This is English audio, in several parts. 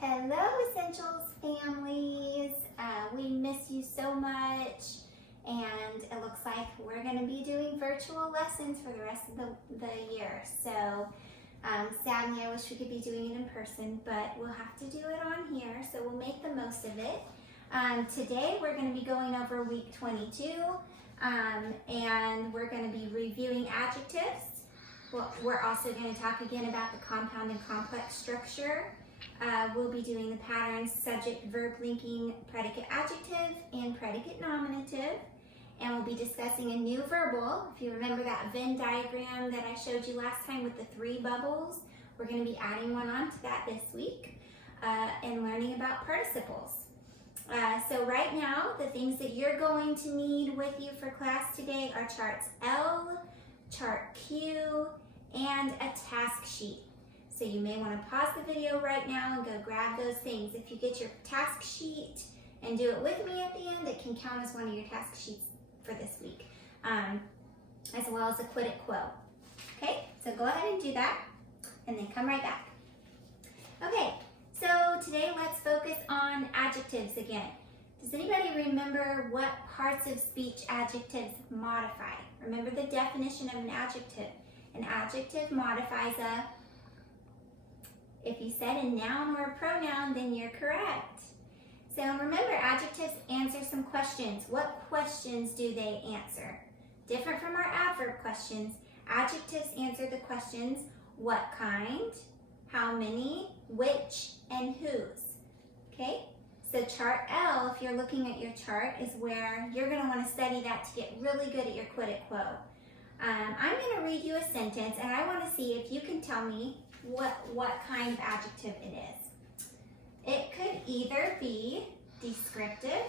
Hello, Essentials families. We miss you so much, and it looks like we're going to be doing virtual lessons for the rest of the year. So sadly, I wish we could be doing it in person, but we'll have to do it on here, so we'll make the most of it. Today, we're going to be going over week 22, and we're going to be reviewing adjectives. Well, we're also going to talk again about the compound and complex structure. We'll be doing the patterns, subject, verb linking, predicate adjective, and predicate nominative. And we'll be discussing a new verbal. If you remember that Venn diagram that I showed you last time with the 3 bubbles, we're going to be adding one on to that this week and learning about participles. So right now, the things that you're going to need with you for class today are charts L, chart Q, and a task sheet. So you may want to pause the video right now and go grab those things. If you get your task sheet and do it with me at the end, it can count as one of your task sheets for this week, as well as a quid it quo. Okay, so go ahead and do that, and then come right back. Okay, so today let's focus on adjectives again. Does anybody remember what parts of speech adjectives modify? Remember the definition of an adjective. An adjective modifies a. If you said a noun or a pronoun, then you're correct. So remember, adjectives answer some questions. What questions do they answer? Different from our adverb questions, adjectives answer the questions, what kind, how many, which, and whose. Okay? So chart L, if you're looking at your chart, is where you're going to want to study that to get really good at your quid it quo. I'm going to read you a sentence, and I want to see if you can tell me what kind of adjective it is. It could either be descriptive,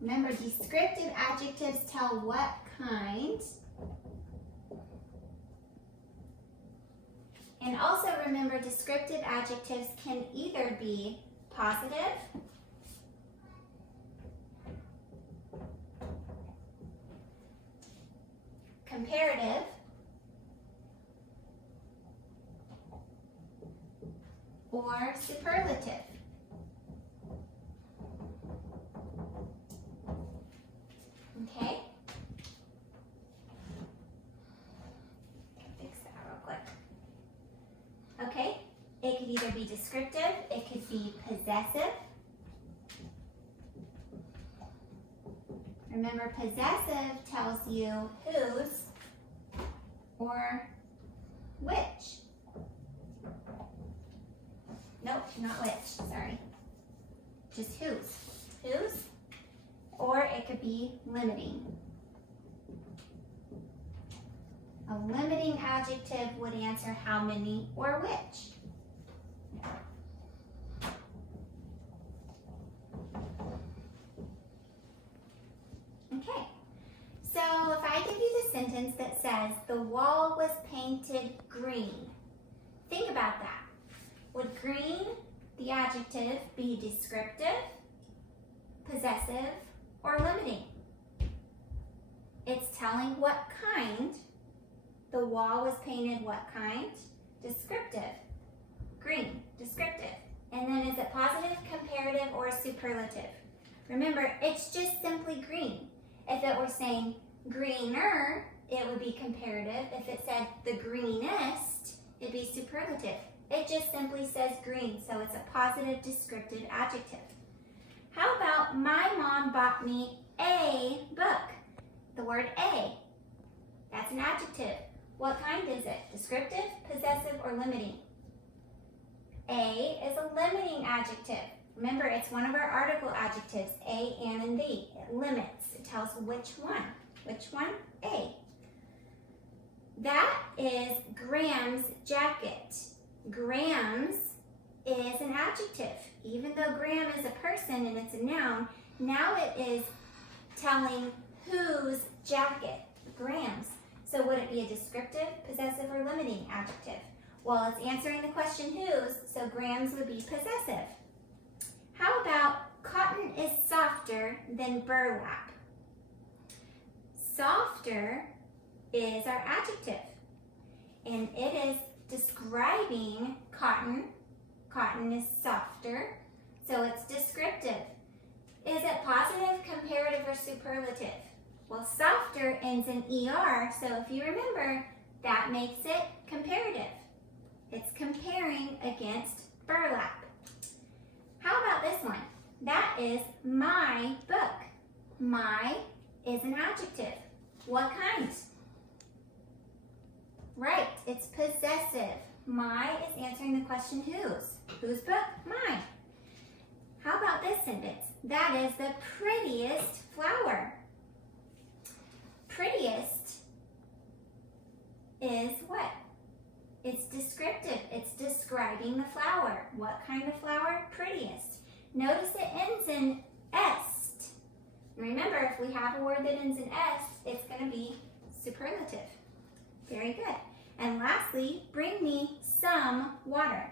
remember descriptive adjectives tell what kind, and also remember descriptive adjectives can either be positive, comparative, or superlative. Okay? Fix that real quick. Okay, it could either be descriptive, it could be possessive. Remember, possessive tells you whose or which. Nope, not which, sorry. Just whose. Whose, or it could be limiting. A limiting adjective would answer how many or which. Okay, so if I give you the sentence that says, the wall was painted green, think about that. Would green, the adjective, be descriptive, possessive, or limiting? It's telling what kind. The wall was painted what kind? Descriptive. Green, descriptive. And then is it positive, comparative, or superlative? Remember, it's just simply green. If it were saying greener, it would be comparative. If it said the greenest, it'd be superlative. It just simply says green, so it's a positive descriptive adjective. How about my mom bought me a book? The word a, that's an adjective. What kind is it? Descriptive, possessive, or limiting? A is a limiting adjective. Remember, it's one of our article adjectives, a, an, and the. It limits. It tells which one. Which one? A. That is Graham's jacket. Graham's is an adjective. Even though Graham is a person and it's a noun, now it is telling whose jacket? Graham's. So would it be a descriptive, possessive, or limiting adjective? Well, it's answering the question whose, so Graham's would be possessive. How about cotton is softer than burlap? Softer is our adjective. and it is describing cotton. Cotton is softer, so it's descriptive. Is it positive, comparative, or superlative? Well, softer ends in ER, so if you remember, that makes it comparative. It's comparing against burlap. How about this one? That is my book. My is an adjective. What kind? Right, it's possessive. My is answering the question whose. Whose book? Mine. How about this sentence? That is the prettiest flower. Prettiest is what? It's descriptive. It's describing the flower. What kind of flower? Prettiest. Notice it ends in est. Remember, if we have a word that ends in est, it's going to be superlative. Very good. And lastly, bring me some water.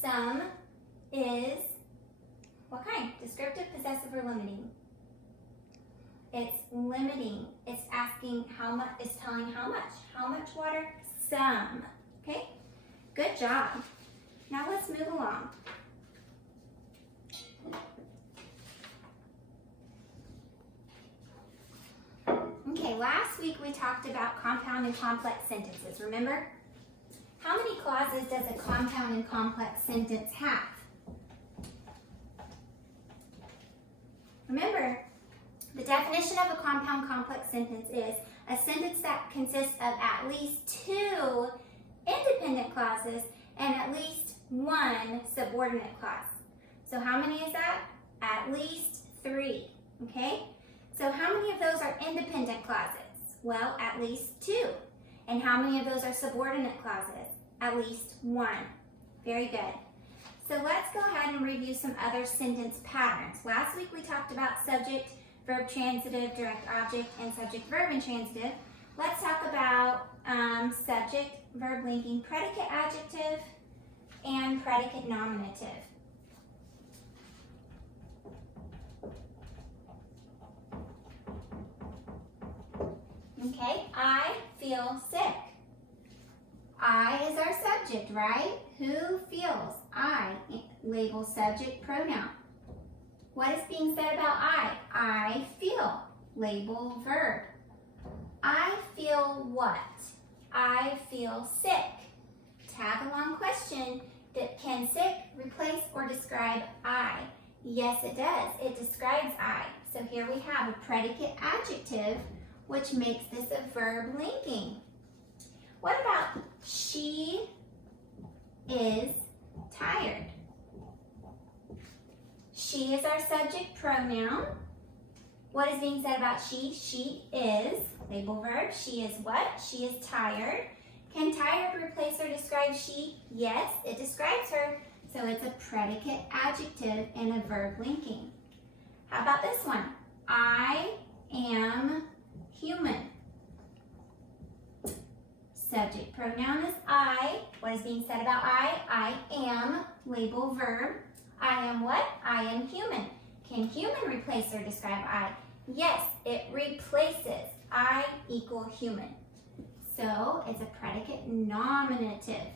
Some is what kind? Descriptive, possessive, or limiting? It's limiting. It's asking how much, it's telling how much. How much water? Some. Okay? Good job. Now let's move along. Okay, last week we talked about compound and complex sentences, remember? How many clauses does a compound and complex sentence have? Remember, the definition of a compound complex sentence is a sentence that consists of at least 2 independent clauses and at least 1 subordinate clause. So how many is that? At least 3, okay? So how many of those are independent clauses? Well, at least 2. And how many of those are subordinate clauses? At least 1. Very good. So let's go ahead and review some other sentence patterns. Last week we talked about subject, verb transitive, direct object, and subject, verb, intransitive. Let's talk about subject, verb linking, predicate adjective, and predicate nominative. Okay, I feel sick. I is our subject, right? Who feels? I, label subject pronoun. What is being said about I? I feel, label verb. I feel what? I feel sick. Tag along question. Can sick replace or describe I? Yes, it does. It describes I. So here we have a predicate adjective, which makes this a verb linking. What about she is tired? She is our subject pronoun. What is being said about she? She is, label verb. She is what? She is tired. Can tired replace or describe she? Yes, it describes her. So it's a predicate adjective and a verb linking. How about this one? I am human. Subject pronoun is I. What is being said about I? I am, label verb. I am what? I am human. Can human replace or describe I? Yes, it replaces. I equal human. So it's a predicate nominative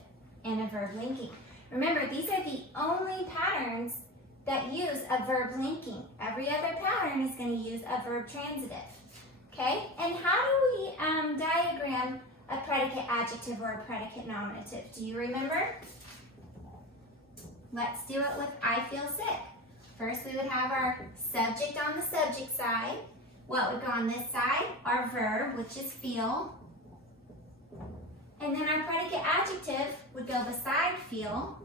and a verb linking. Remember, these are the only patterns that use a verb linking. Every other pattern is going to use a verb transitive. Okay? And how do we diagram a predicate adjective or a predicate nominative? Do you remember? Let's do it with I feel sick. First, we would have our subject on the subject side. What would go on this side? Our verb, which is feel. And then our predicate adjective would go beside feel.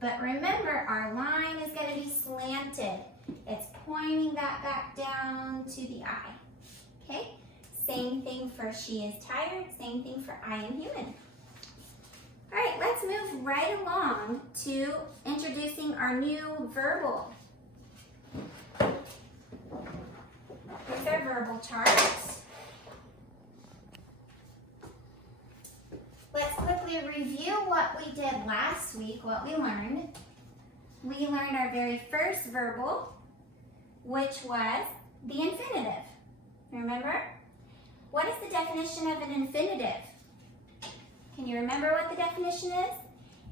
But remember, our line is going to be slanted. It's pointing that back down to the I. Okay? Same thing for she is tired. Same thing for I am human. All right, let's move right along to introducing our new verbal. Here's our verbal chart. Let's quickly review what we did last week, what we learned. We learned our very first verbal, which was the infinitive. Remember? What is the definition of an infinitive? Can you remember what the definition is?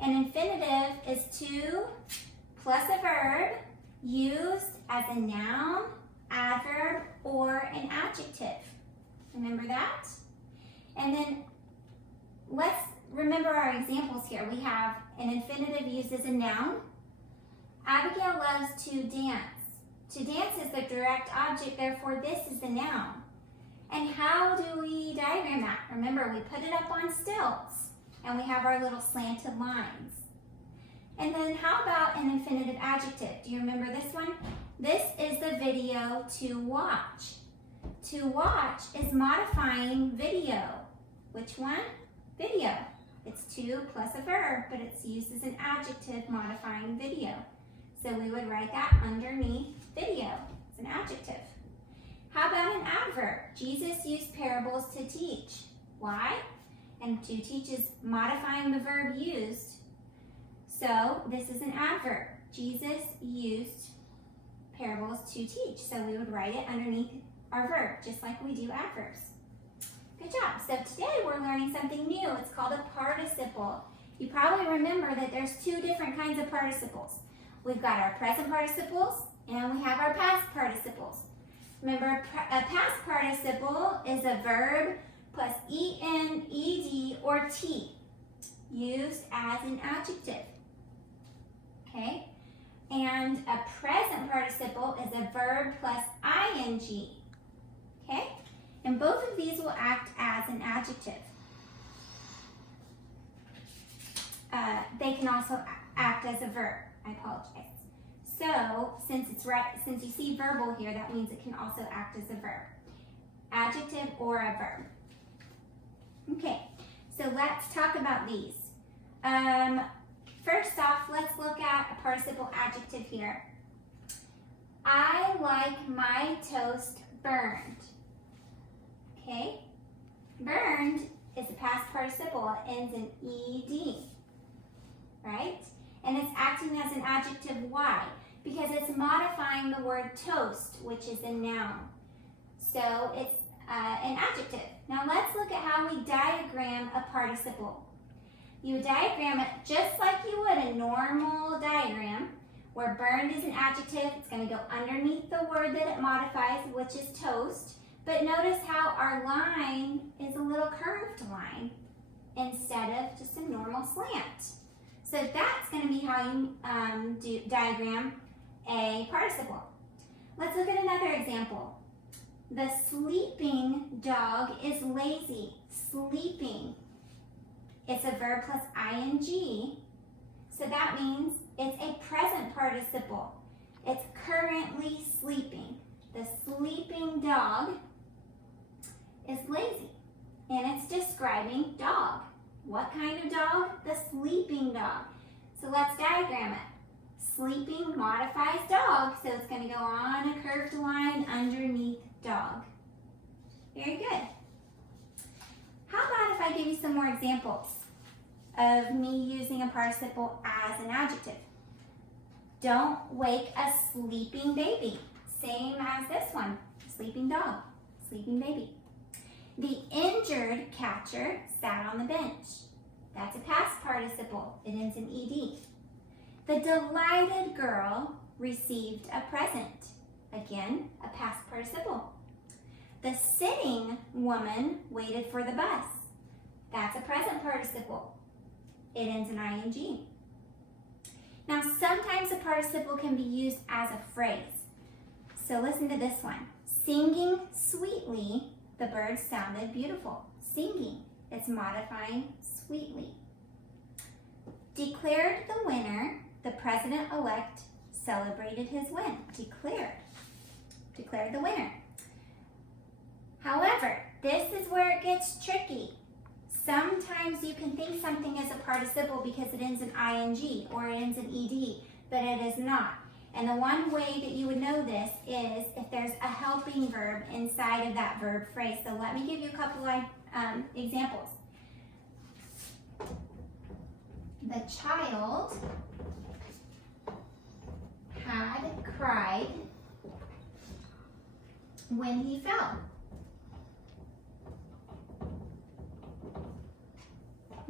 An infinitive is to plus a verb used as a noun, adverb, or an adjective. Remember that? And then let's remember our examples here. We have an infinitive used as a noun. Abigail loves to dance. To dance is the direct object, therefore this is the noun. And how do we diagram that? Remember, we put it up on stilts and we have our little slanted lines. And then how about an infinitive adjective? Do you remember this one? This is the video to watch. To watch is modifying video. Which one? Video. It's to plus a verb, but it's used as an adjective modifying video. So we would write that underneath video. It's an adjective. How about an adverb? Jesus used parables to teach. Why? And to teach is modifying the verb used. So this is an adverb. Jesus used parables to teach. So we would write it underneath our verb, just like we do adverbs. Good job. So today we're learning something new. It's called a participle. You probably remember that there's two different kinds of participles. We've got our present participles and we have our past participles. Remember, a past participle is a verb plus en, ed, or t used as an adjective. Okay? And a present participle is a verb plus ing. Okay? And both of these will act as an adjective. They can also act as a verb. I apologize. So, since you see verbal here, that means it can also act as a verb. Adjective or a verb. Okay, so let's talk about these. First off, let's look at a participle adjective here. I like my toast burned. Okay, burned is a past participle. It ends in ed, right? And it's acting as an adjective. Why? Because it's modifying the word toast, which is a noun. So it's an adjective. Now let's look at how we diagram a participle. You would diagram it just like you would a normal diagram, where burned is an adjective. It's going to go underneath the word that it modifies, which is toast. But notice how our line is a little curved line instead of just a normal slant. So that's going to be how you diagram a participle. Let's look at another example. The sleeping dog is lazy. Sleeping. It's a verb plus ing. So that means it's a present participle. It's currently sleeping. The sleeping dog is lazy. And it's describing dog. What kind of dog? The sleeping dog. So let's diagram it. Sleeping modifies dog, so it's going to go on a curved line underneath dog. Very good. How about if I give you some more examples of me using a participle as an adjective? Don't wake a sleeping baby. Same as this one. Sleeping dog. Sleeping baby. The injured catcher sat on the bench. That's a past participle. It ends in ed. The delighted girl received a present. Again, a past participle. The sitting woman waited for the bus. That's a present participle. It ends in ing. Now, sometimes a participle can be used as a phrase. So listen to this one. Singing sweetly, the birds sounded beautiful. Singing, it's modifying sweetly. Declared the winner, the president-elect celebrated his win. Declared the winner. However, this is where it gets tricky. Sometimes you can think something is a participle because it ends in ing or it ends in ed, but it is not. And the one way that you would know this is if there's a helping verb inside of that verb phrase. So let me give you a couple of examples. The child had cried when he fell.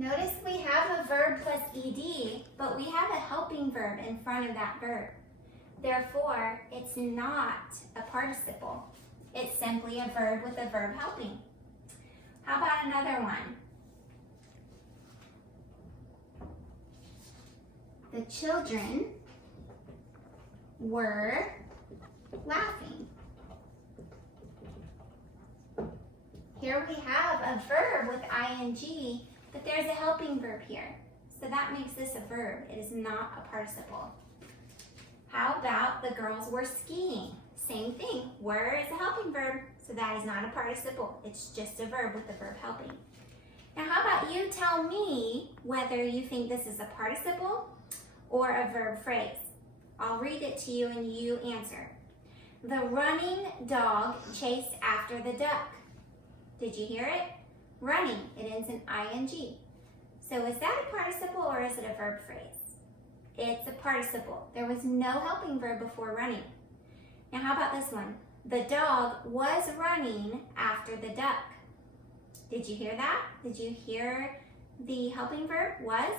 Notice we have a verb plus ed, but we have a helping verb in front of that verb. Therefore, it's not a participle. It's simply a verb with a verb helping. How about another one? The children were laughing. Here we have a verb with ing, but there's a helping verb here. So that makes this a verb. It is not a participle. How about the girls were skiing? Same thing. Were is a helping verb, so that is not a participle. It's just a verb with a verb helping. Now how about you tell me whether you think this is a participle or a verb phrase. I'll read it to you and you answer. The running dog chased after the duck. Did you hear it? Running, it ends in ing. So is that a participle or is it a verb phrase? It's a participle. There was no helping verb before running. Now how about this one? The dog was running after the duck. Did you hear that? Did you hear the helping verb was?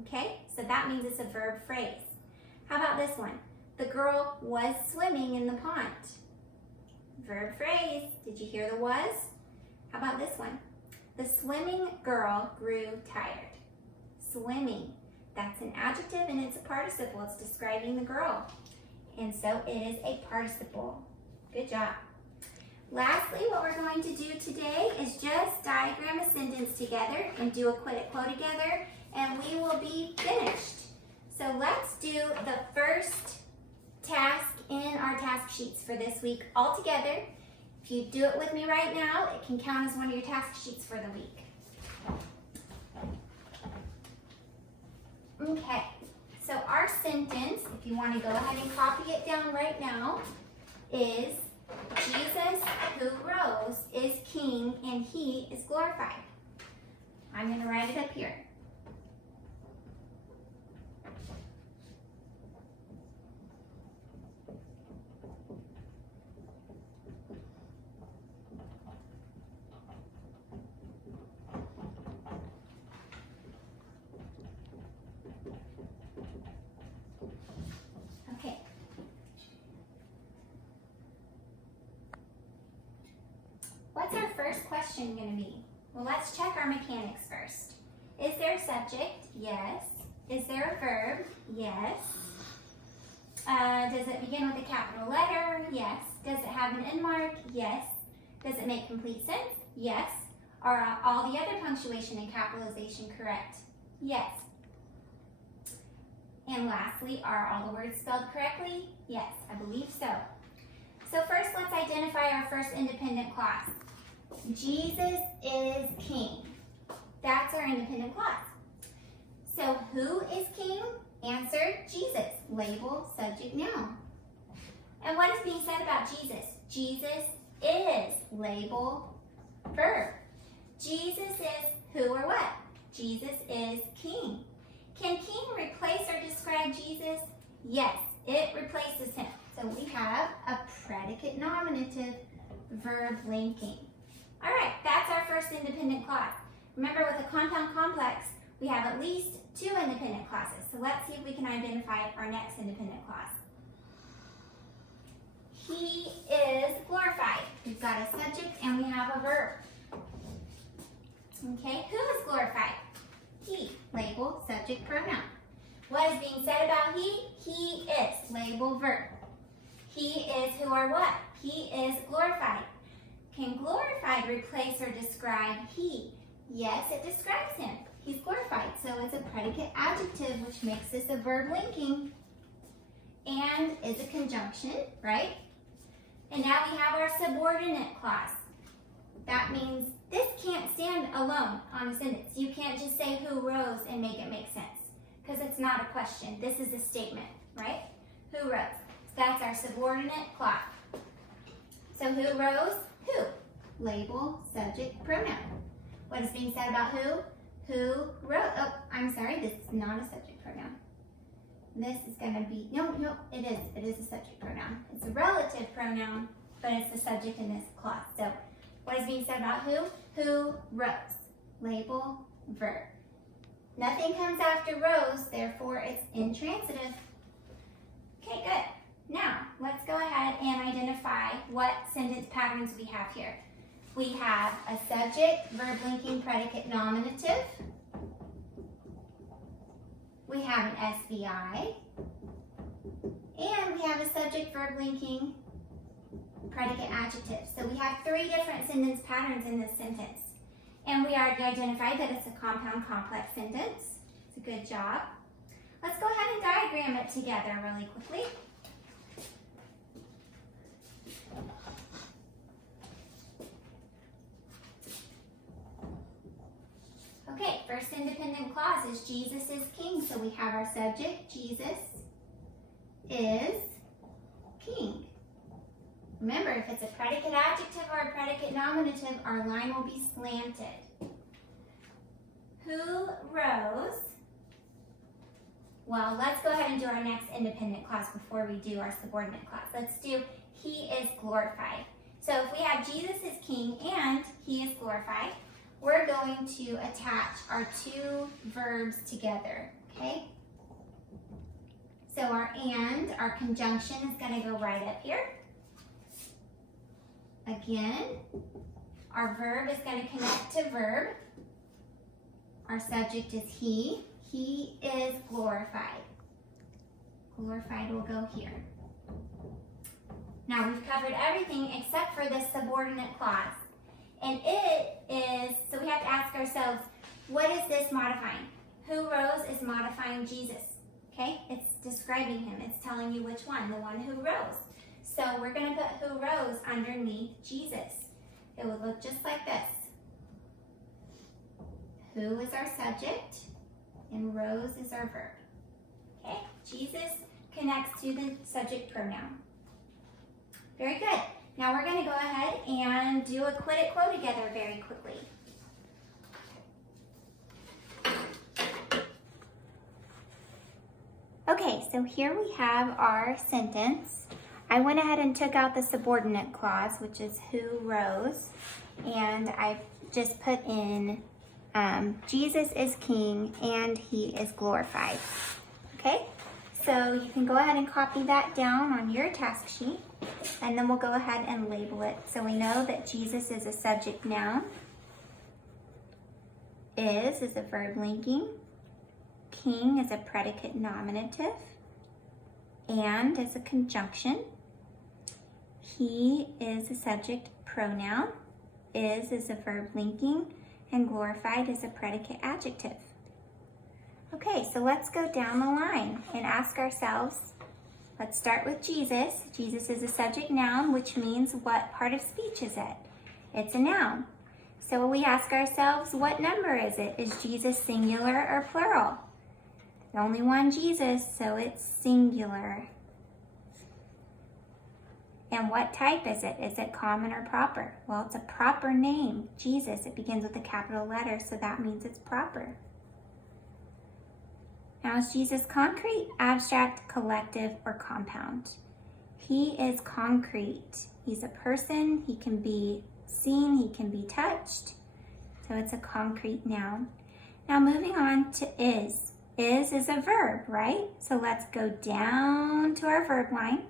Okay, so that means it's a verb phrase. How about this one? The girl was swimming in the pond. Verb phrase. Did you hear the was? How about this one? The swimming girl grew tired. Swimming. That's an adjective and it's a participle. It's describing the girl. And so it is a participle. Good job. Lastly, what we're going to do today is just diagram a sentence together and do a quit quote together, and we will be finished. So let's do the first task in our task sheets for this week all together. If you do it with me right now, it can count as one of your task sheets for the week. Okay, so our sentence, if you want to go ahead and copy it down right now, is Jesus who rose is king and he is glorified. I'm going to write it up here. Okay. What's our first question going to be? Well, let's check our mechanics first. Is there a subject? Yes. Is there a verb? Yes. Does it begin with a capital letter? Yes. Does it have an end mark? Yes. Does it make complete sense? Yes. Are all the other punctuation and capitalization correct? Yes. And lastly, are all the words spelled correctly? Yes, I believe so. So first, let's identify our first independent clause. Jesus is king. That's our independent clause. So who is king? Answer, Jesus. Label, subject, noun. And what is being said about Jesus? Jesus is. Label, verb. Jesus is who or what? Jesus is king. Can king replace or describe Jesus? Yes, it replaces him. So we have a predicate nominative verb linking. All right, that's our first independent clause. Remember, with a compound complex, we have at least two independent clauses. So let's see if we can identify our next independent clause. He is glorified. We've got a subject and we have a verb. Okay, who is glorified? He. Label, subject, pronoun. What is being said about he? He is. Label, verb. He is who or what? He is glorified. Can glorified replace or describe he? Yes, it describes him. He's glorified. So it's a predicate adjective, which makes this a verb linking and is a conjunction, right? And now we have our subordinate clause. That means this can't stand alone on a sentence. You can't just say who rose and make it make sense because it's not a question. This is a statement, right? Who rose? So that's our subordinate clause. So who rose? Who? Label, subject, pronoun. What is being said about who? Who rose? Oh, I'm sorry, this is not a subject pronoun. This is going to be, no, it is. It is a subject pronoun. It's a relative pronoun, but it's the subject in this clause. So what is being said about who? Who rose? Label, verb. Nothing comes after rose, therefore it's intransitive. Okay, good. Now, let's go ahead and identify what sentence patterns we have here. We have a subject, verb linking, predicate, nominative. We have an SVI. And we have a subject, verb linking, predicate, adjective. So we have 3 different sentence patterns in this sentence. And we already identified that it's a compound complex sentence. It's a good job. Let's go ahead and diagram it together really quickly. Okay, first independent clause is Jesus is king. So we have our subject, Jesus is king. Remember, if it's a predicate adjective or a predicate nominative, our line will be slanted. Who rose? Well, let's go ahead and do our next independent clause before we do our subordinate clause. Let's do he is glorified. So if we have Jesus is king and he is glorified, we're going to attach our 2 verbs together, okay? So our conjunction is going to go right up here. Again, our verb is going to connect to verb. Our subject is he. He is glorified. Glorified will go here. Now we've covered everything except for this subordinate clause. And it is, so we have to ask ourselves, what is this modifying? Who rose is modifying Jesus. Okay, it's describing him. It's telling you which one, the one who rose. So we're going to put who rose underneath Jesus. It would look just like this. Who is our subject and rose is our verb. Okay, Jesus connects to the subject pronoun. Very good. Now we're going to go ahead and do a quid it quo together very quickly. Okay, so here we have our sentence. I went ahead and took out the subordinate clause, which is who rose, and I just put in Jesus is king and he is glorified. Okay, so you can go ahead and copy that down on your task sheet, and then we'll go ahead and label it. So we know that Jesus is a subject noun, is a verb linking, king is a predicate nominative, and is a conjunction. He is a subject pronoun, is a verb linking, and glorified is a predicate adjective. Okay, so let's go down the line and ask ourselves, let's start with Jesus. Jesus is a subject noun, which means what part of speech is it? It's a noun. So we ask ourselves, what number is it? Is Jesus singular or plural? There's only one Jesus, so it's singular. And what type is it? Is it common or proper? Well, it's a proper name, Jesus. It begins with a capital letter, so that means it's proper. Now, is Jesus concrete, abstract, collective, or compound? He is concrete. He's a person. He can be seen. He can be touched. So it's a concrete noun. Now, moving on to is. Is a verb, right? So let's go down to our verb line.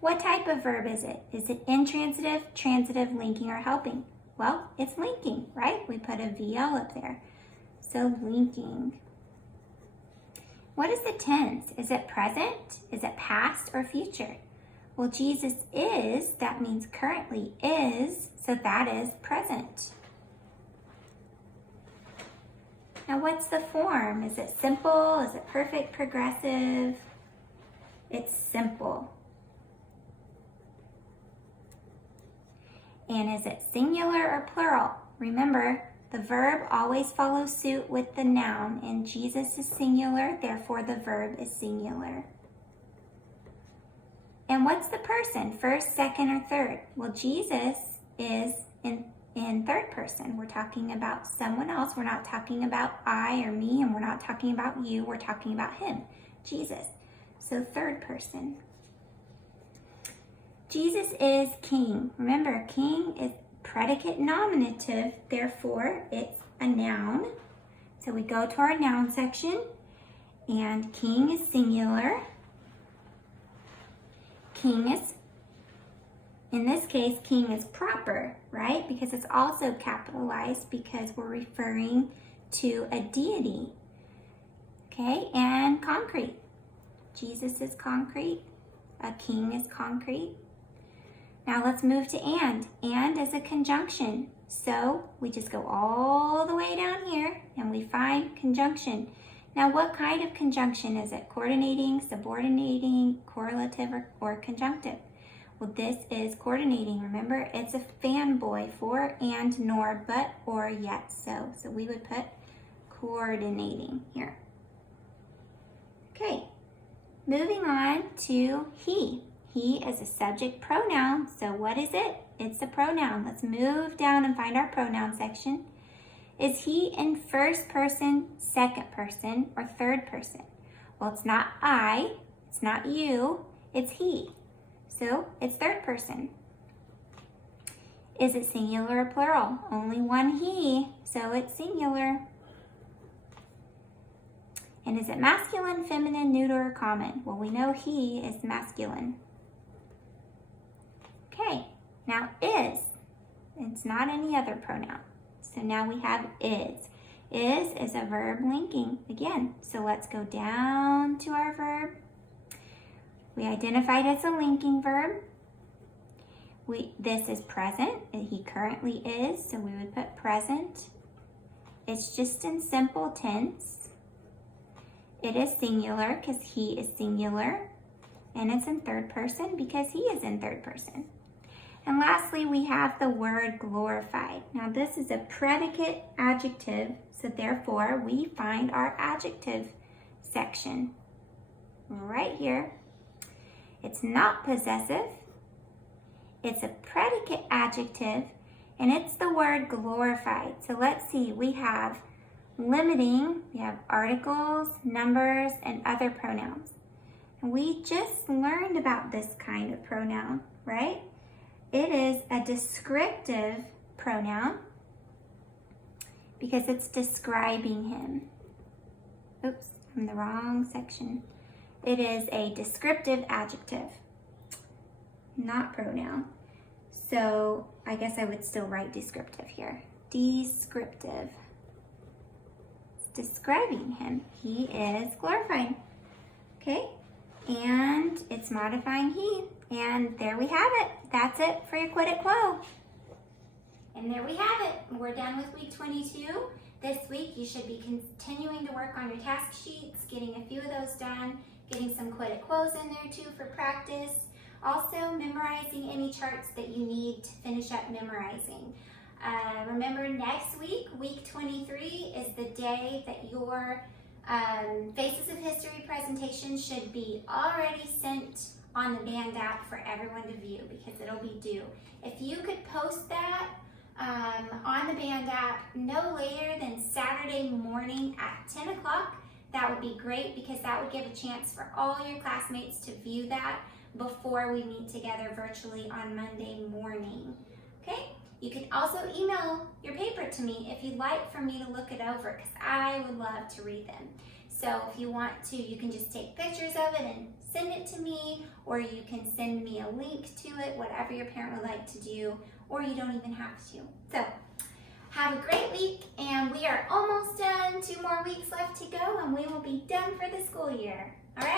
What type of verb is it? Is it intransitive, transitive, linking, or helping? Well, it's linking, right? We put a VL up there. So linking. What is the tense? Is it present? Is it past or future? Well, Jesus is, that means currently is, so that is present. Now, what's the form? Is it simple? Is it perfect, progressive? It's simple. And is it singular or plural? Remember, the verb always follows suit with the noun, and Jesus is singular, therefore the verb is singular. And what's the person? First, second, or third? Well, Jesus is in third person. We're talking about someone else. We're not talking about I or me, and we're not talking about you. We're talking about him, Jesus. So third person. Jesus is king. Remember, king is predicate nominative, therefore it's a noun. So we go to our noun section, and king is singular. King is, in this case, king is proper, right? Because it's also capitalized because we're referring to a deity. Okay, and concrete. Jesus is concrete. A king is concrete. Now let's move to and. And is a conjunction. So we just go all the way down here and we find conjunction. Now what kind of conjunction is it? Coordinating, subordinating, correlative, or conjunctive? Well, this is coordinating. Remember, it's a fanboy, for, and, nor, but, or, yet, so. So we would put coordinating here. Okay, moving on to he. He is a subject pronoun, so what is it? It's a pronoun. Let's move down and find our pronoun section. Is he in first person, second person, or third person? Well, it's not I, it's not you, it's he. So it's third person. Is it singular or plural? Only one he, so it's singular. And is it masculine, feminine, neuter, or common? Well, we know he is masculine. Okay, now is. It's not any other pronoun. So now we have is. Is a verb linking again. So let's go down to our verb. We identified as a linking verb. This is present. He currently is, so we would put present. It's just in simple tense. It is singular because he is singular. And it's in third person because he is in third person. And lastly, we have the word glorified. Now this is a predicate adjective, so therefore we find our adjective section right here. It's not possessive. It's a predicate adjective, and it's the word glorified. So let's see, we have limiting, we have articles, numbers, and other pronouns. And we just learned about this kind of pronoun, right? It is a descriptive pronoun because it's describing him. Oops, I'm in the wrong section. It is a descriptive adjective, not pronoun. So I guess I would still write descriptive here. Descriptive. It's describing him. He is glorified. Okay, and it's modifying he. And there we have it. That's it for your Quid et Quo. And there we have it. We're done with week 22. This week you should be continuing to work on your task sheets, getting a few of those done, getting some Quid et Quos in there too for practice. Also memorizing any charts that you need to finish up memorizing. Remember next week, week 23, is the day that your Faces of History presentation should be already sent on the band app for everyone to view because it'll be due. If you could post that on the band app no later than Saturday morning at 10 o'clock, that would be great because that would give a chance for all your classmates to view that before we meet together virtually on Monday morning. Okay? You can also email your paper to me if you'd like for me to look it over because I would love to read them. So if you want to, you can just take pictures of it and send it to me, or you can send me a link to it, whatever your parent would like to do, or you don't even have to. So have a great week, and we are almost done. 2 more weeks left to go, and we will be done for the school year. All right?